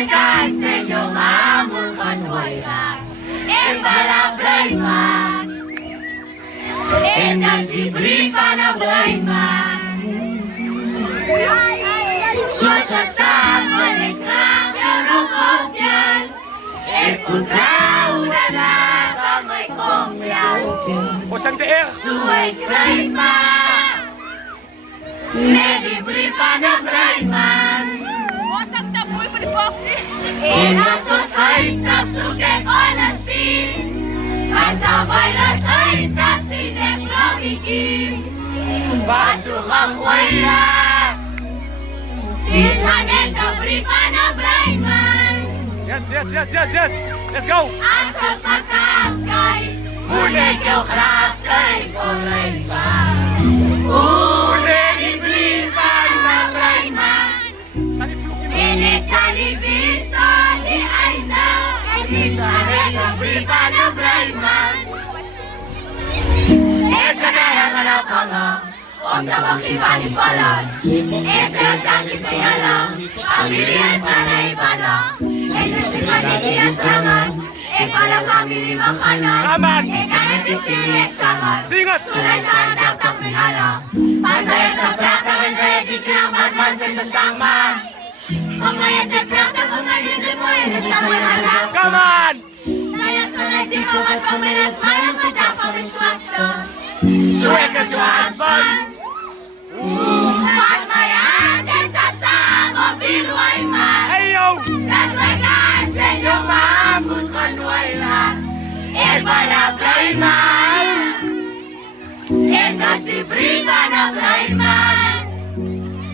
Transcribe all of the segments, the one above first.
Nasekan sa inyong among kanwayran, Ipalablay man, Indasibril ka na blay man. Sasasama ni kakarukog yan, Ipulkaw na na kamay kong yan. Pusang tiir! Suway slay pa, Nedibril ka na blay man. In the society, subsubject honesty, and the violent sides of the economics. Batsukang wala, Ishanet the brief and a blind man. Yes! Let's go! Asa sa sky, Ulit yung craft kay kulay sa. Nedibril ka na blind man. Init sa libisa di ay na, Ishanet the brief and a blind man. It's a guy ang alapanga, Om na makibalik palas. It's a dangit ay alam, Pamilya at nanay pala. Ito si Manigiyas naman, Ipala kami limang kanan. Kaman! Ikanet isili at saman. Singat! Sulay sa handaktak ng alam. Pansayas na prata, pansayas di klang batman sa sasangman. Pamayan sa prata, pamayan sa moya sa saman alam. Come on! Sayas na nagdipagat pamilat sayang matapang instructions. Suwek ka suwaspan. Pagmayan din sa sama biruay man. Ayo! Nasagan sa inyong maamon kanway lang. Ipalablay man. Indasibril ka na blay man.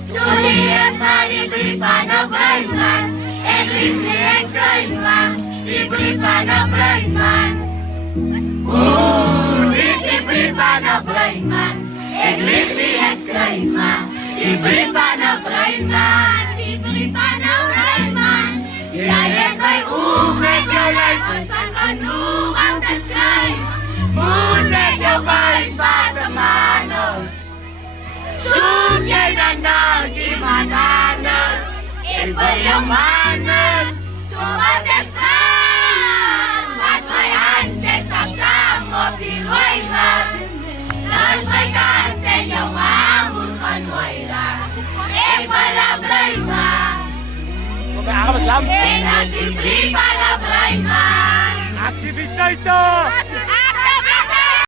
Suliya sa libril ka na blay man. English ni man. Libril ka na blay man. Disibril ka na blay man. English ni man. Libril ka na blay man. Libril ka na blay man. Ilayan kay umay your life sa kanukang tasay. Munay your guys sa tamanos. Sunyay na nagimananas. Iba yung manas. Sumatek ka. At may handek sa samo piroy man. Nasagan sa inyong amon kanway lang. Ipalablay man. Kumakakas lang! Indasibril ka na blay man. Aktivita ito!